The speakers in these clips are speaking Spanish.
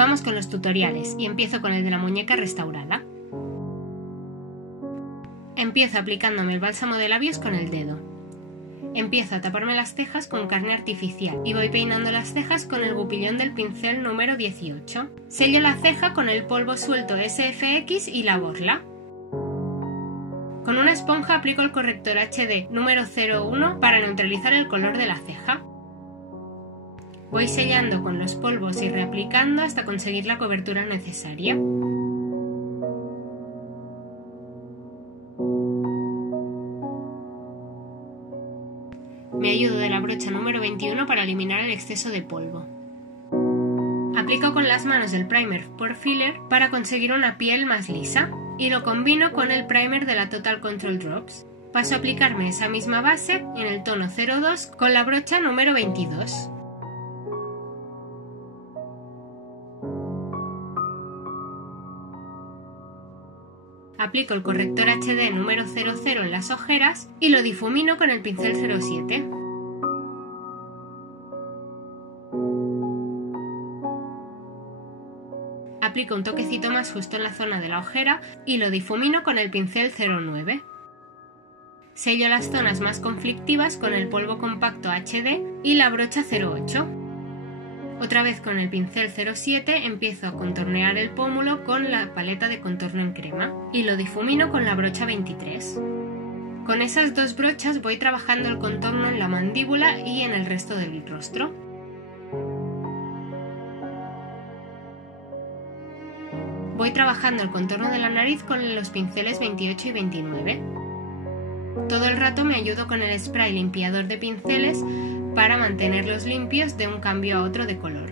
Vamos con los tutoriales y empiezo con el de la muñeca restaurada. Empiezo aplicándome el bálsamo de labios con el dedo. Empiezo a taparme las cejas con carne artificial y voy peinando las cejas con el gupillón del pincel número 18. Sello la ceja con el polvo suelto SFX y la borla. Con una esponja aplico el corrector HD número 01 para neutralizar el color de la ceja. Voy sellando con los polvos y reaplicando hasta conseguir la cobertura necesaria. Me ayudo de la brocha número 21 para eliminar el exceso de polvo. Aplico con las manos el primer por filler para conseguir una piel más lisa y lo combino con el primer de la Total Control Drops. Paso a aplicarme esa misma base en el tono 02 con la brocha número 22. Aplico el corrector HD número 00 en las ojeras y lo difumino con el pincel 07. Aplico un toquecito más justo en la zona de la ojera y lo difumino con el pincel 09. Sello las zonas más conflictivas con el polvo compacto HD y la brocha 08. Otra vez con el pincel 07 empiezo a contornear el pómulo con la paleta de contorno en crema y lo difumino con la brocha 23. Con esas dos brochas voy trabajando el contorno en la mandíbula y en el resto del rostro. Voy trabajando el contorno de la nariz con los pinceles 28 y 29. Todo el rato me ayudo con el spray limpiador de pinceles para mantenerlos limpios de un cambio a otro de color.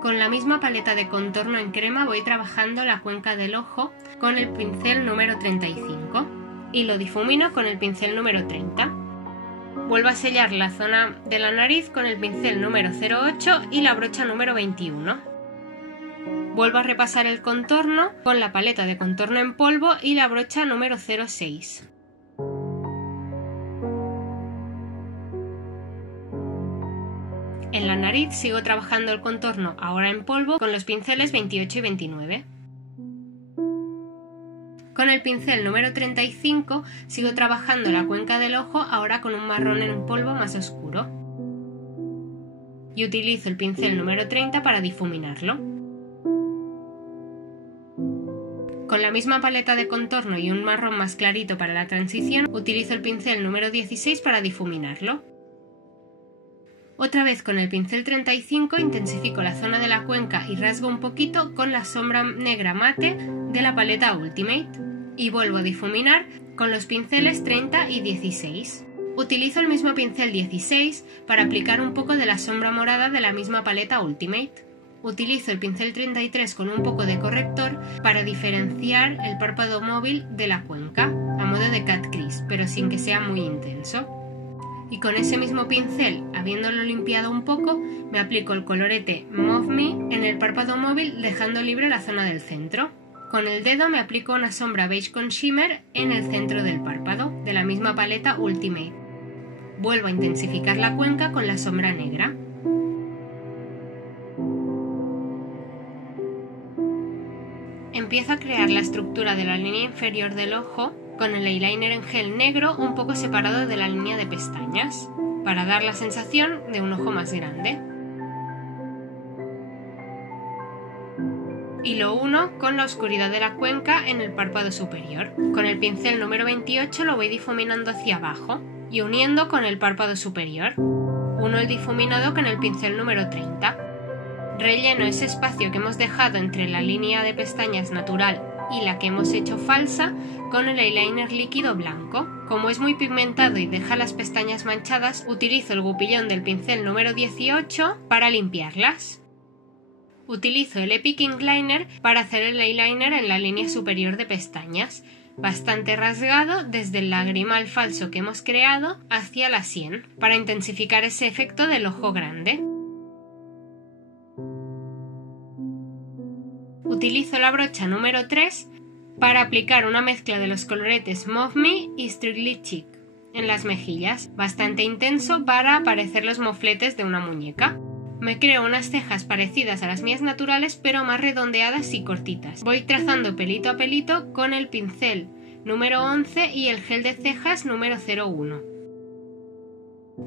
Con la misma paleta de contorno en crema voy trabajando la cuenca del ojo con el pincel número 35 y lo difumino con el pincel número 30. Vuelvo a sellar la zona de la nariz con el pincel número 08 y la brocha número 21. Vuelvo a repasar el contorno con la paleta de contorno en polvo y la brocha número 06. En la nariz sigo trabajando el contorno ahora en polvo con los pinceles 28 y 29. Con el pincel número 35 sigo trabajando la cuenca del ojo ahora con un marrón en polvo más oscuro. Y utilizo el pincel número 30 para difuminarlo. Con la misma paleta de contorno y un marrón más clarito para la transición, utilizo el pincel número 16 para difuminarlo. Otra vez con el pincel 35 intensifico la zona de la cuenca y rasgo un poquito con la sombra negra mate de la paleta Ultimate. Y vuelvo a difuminar con los pinceles 30 y 16. Utilizo el mismo pincel 16 para aplicar un poco de la sombra morada de la misma paleta Ultimate. Utilizo el pincel 33 con un poco de corrector para diferenciar el párpado móvil de la cuenca, a modo de cat crease, pero sin que sea muy intenso. Y con ese mismo pincel, habiéndolo limpiado un poco, me aplico el colorete Move Me en el párpado móvil, dejando libre la zona del centro. Con el dedo me aplico una sombra beige con shimmer en el centro del párpado, de la misma paleta Ultimate. Vuelvo a intensificar la cuenca con la sombra negra. Empiezo a crear la estructura de la línea inferior del ojo con el eyeliner en gel negro un poco separado de la línea de pestañas, para dar la sensación de un ojo más grande. Y lo uno con la oscuridad de la cuenca en el párpado superior. Con el pincel número 28 lo voy difuminando hacia abajo y uniendo con el párpado superior. Uno el difuminado con el pincel número 30. Relleno ese espacio que hemos dejado entre la línea de pestañas natural y la que hemos hecho falsa con el eyeliner líquido blanco. Como es muy pigmentado y deja las pestañas manchadas, utilizo el gupillón del pincel número 18 para limpiarlas. Utilizo el Epic Ink Liner para hacer el eyeliner en la línea superior de pestañas, bastante rasgado desde el lagrimal falso que hemos creado hacia la sien, para intensificar ese efecto del ojo grande. Utilizo la brocha número 3 para aplicar una mezcla de los coloretes Move Me y Strictly Chic en las mejillas, bastante intenso para parecer los mofletes de una muñeca. Me creo unas cejas parecidas a las mías naturales, pero más redondeadas y cortitas. Voy trazando pelito a pelito con el pincel número 11 y el gel de cejas número 01.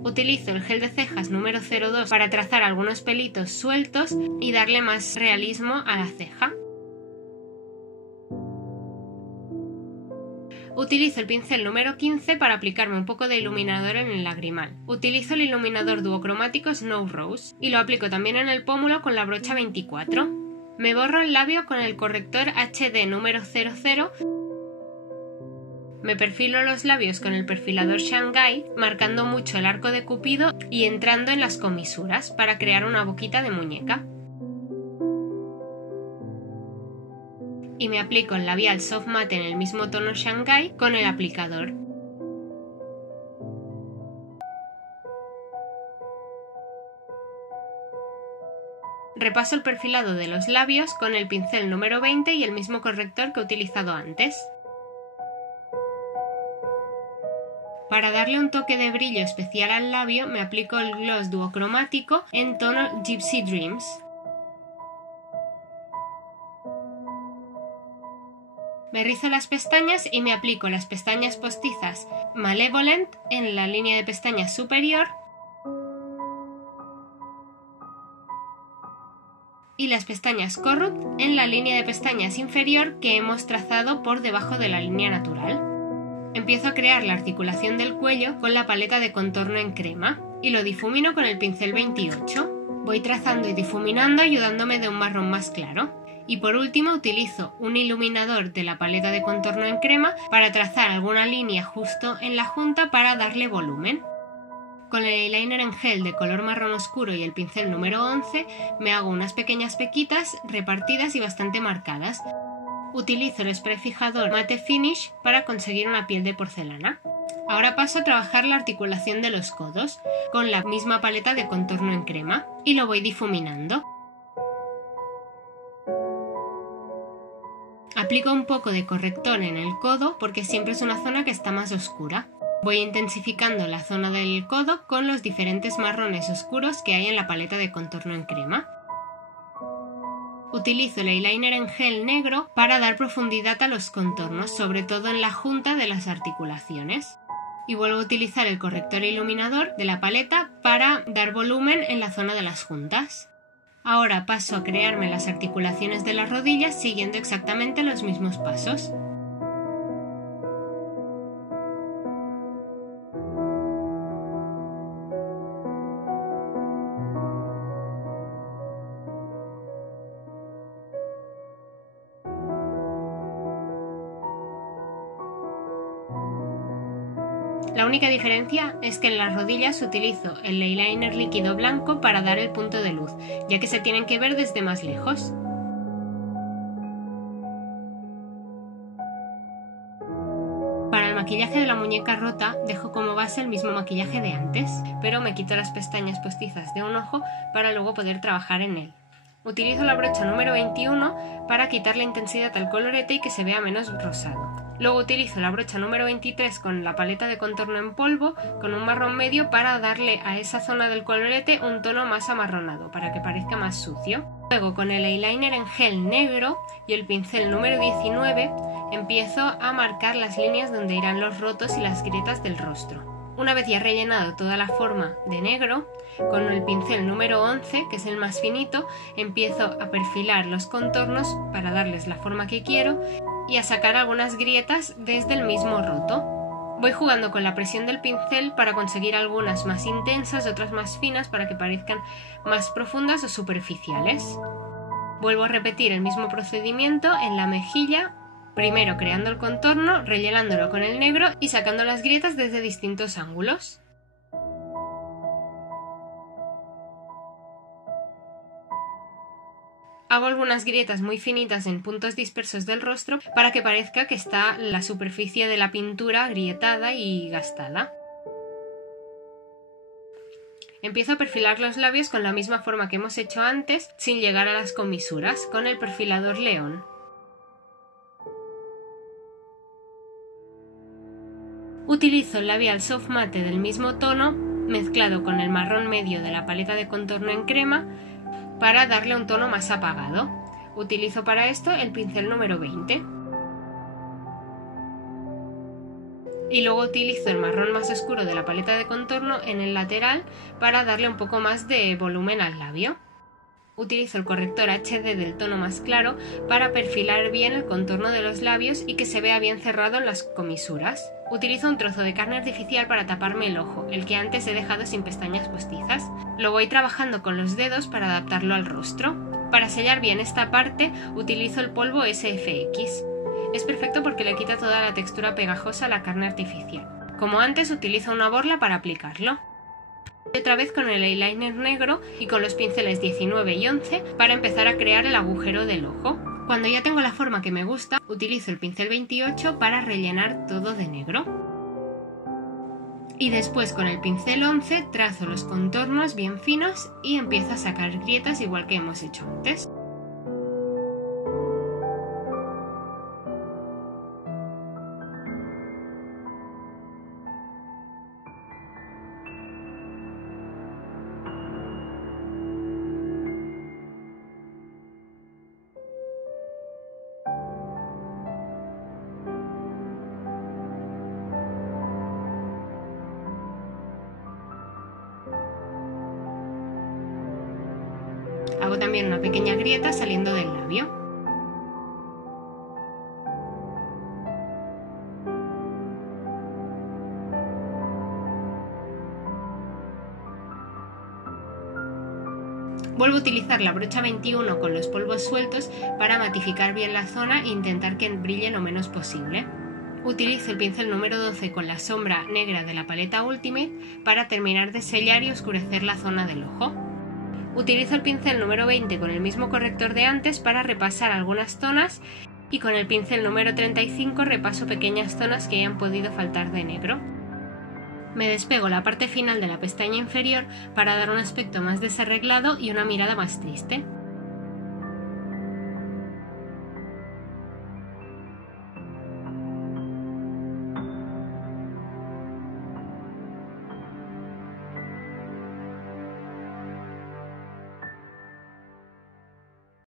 Utilizo el gel de cejas número 02 para trazar algunos pelitos sueltos y darle más realismo a la ceja. Utilizo el pincel número 15 para aplicarme un poco de iluminador en el lagrimal. Utilizo el iluminador duocromático Snow Rose y lo aplico también en el pómulo con la brocha 24. Me borro el labio con el corrector HD número 00. Me perfilo los labios con el perfilador Shanghai, marcando mucho el arco de Cupido y entrando en las comisuras para crear una boquita de muñeca. Y me aplico el labial Soft Matte en el mismo tono Shanghai con el aplicador. Repaso el perfilado de los labios con el pincel número 20 y el mismo corrector que he utilizado antes. Para darle un toque de brillo especial al labio me aplico el gloss duocromático en tono Gypsy Dreams. Me rizo las pestañas y me aplico las pestañas postizas Malevolent en la línea de pestañas superior y las pestañas Corrupt en la línea de pestañas inferior que hemos trazado por debajo de la línea natural. Empiezo a crear la articulación del cuello con la paleta de contorno en crema y lo difumino con el pincel 28. Voy trazando y difuminando ayudándome de un marrón más claro. Y por último utilizo un iluminador de la paleta de contorno en crema para trazar alguna línea justo en la junta para darle volumen. Con el eyeliner en gel de color marrón oscuro y el pincel número 11 me hago unas pequeñas pequitas repartidas y bastante marcadas. Utilizo el spray fijador Matte Finish para conseguir una piel de porcelana. Ahora paso a trabajar la articulación de los codos con la misma paleta de contorno en crema y lo voy difuminando. Aplico un poco de corrector en el codo porque siempre es una zona que está más oscura. Voy intensificando la zona del codo con los diferentes marrones oscuros que hay en la paleta de contorno en crema. Utilizo el eyeliner en gel negro para dar profundidad a los contornos, sobre todo en la junta de las articulaciones. Y vuelvo a utilizar el corrector iluminador de la paleta para dar volumen en la zona de las juntas. Ahora paso a crearme las articulaciones de las rodillas siguiendo exactamente los mismos pasos. La única diferencia es que en las rodillas utilizo el eyeliner líquido blanco para dar el punto de luz, ya que se tienen que ver desde más lejos. Para el maquillaje de la muñeca rota dejo como base el mismo maquillaje de antes, pero me quito las pestañas postizas de un ojo para luego poder trabajar en él. Utilizo la brocha número 21 para quitar la intensidad al colorete y que se vea menos rosado. Luego utilizo la brocha número 23 con la paleta de contorno en polvo con un marrón medio para darle a esa zona del colorete un tono más amarronado para que parezca más sucio. Luego con el eyeliner en gel negro y el pincel número 19 empiezo a marcar las líneas donde irán los rotos y las grietas del rostro. Una vez ya rellenado toda la forma de negro, con el pincel número 11, que es el más finito, empiezo a perfilar los contornos para darles la forma que quiero y a sacar algunas grietas desde el mismo roto. Voy jugando con la presión del pincel para conseguir algunas más intensas y otras más finas para que parezcan más profundas o superficiales. Vuelvo a repetir el mismo procedimiento en la mejilla, primero creando el contorno, rellenándolo con el negro y sacando las grietas desde distintos ángulos. Hago algunas grietas muy finitas en puntos dispersos del rostro para que parezca que está la superficie de la pintura agrietada y gastada. Empiezo a perfilar los labios con la misma forma que hemos hecho antes, sin llegar a las comisuras, con el perfilador León. Utilizo el labial soft mate del mismo tono, mezclado con el marrón medio de la paleta de contorno en crema, para darle un tono más apagado. Utilizo para esto el pincel número 20. Y luego utilizo el marrón más oscuro de la paleta de contorno en el lateral para darle un poco más de volumen al labio. Utilizo el corrector HD del tono más claro para perfilar bien el contorno de los labios y que se vea bien cerrado en las comisuras. Utilizo un trozo de carne artificial para taparme el ojo, el que antes he dejado sin pestañas postizas. Lo voy trabajando con los dedos para adaptarlo al rostro. Para sellar bien esta parte utilizo el polvo SFX. Es perfecto porque le quita toda la textura pegajosa a la carne artificial. Como antes utilizo una borla para aplicarlo. Otra vez con el eyeliner negro y con los pinceles 19 y 11 para empezar a crear el agujero del ojo. Cuando ya tengo la forma que me gusta, utilizo el pincel 28 para rellenar todo de negro. Y después con el pincel 11 trazo los contornos bien finos y empiezo a sacar grietas igual que hemos hecho antes. Hago también una pequeña grieta saliendo del labio. Vuelvo a utilizar la brocha 21 con los polvos sueltos para matificar bien la zona e intentar que brille lo menos posible. Utilizo el pincel número 12 con la sombra negra de la paleta Ultimate para terminar de sellar y oscurecer la zona del ojo. Utilizo el pincel número 20 con el mismo corrector de antes para repasar algunas zonas y con el pincel número 35 repaso pequeñas zonas que hayan podido faltar de negro. Me despego la parte final de la pestaña inferior para dar un aspecto más desarreglado y una mirada más triste.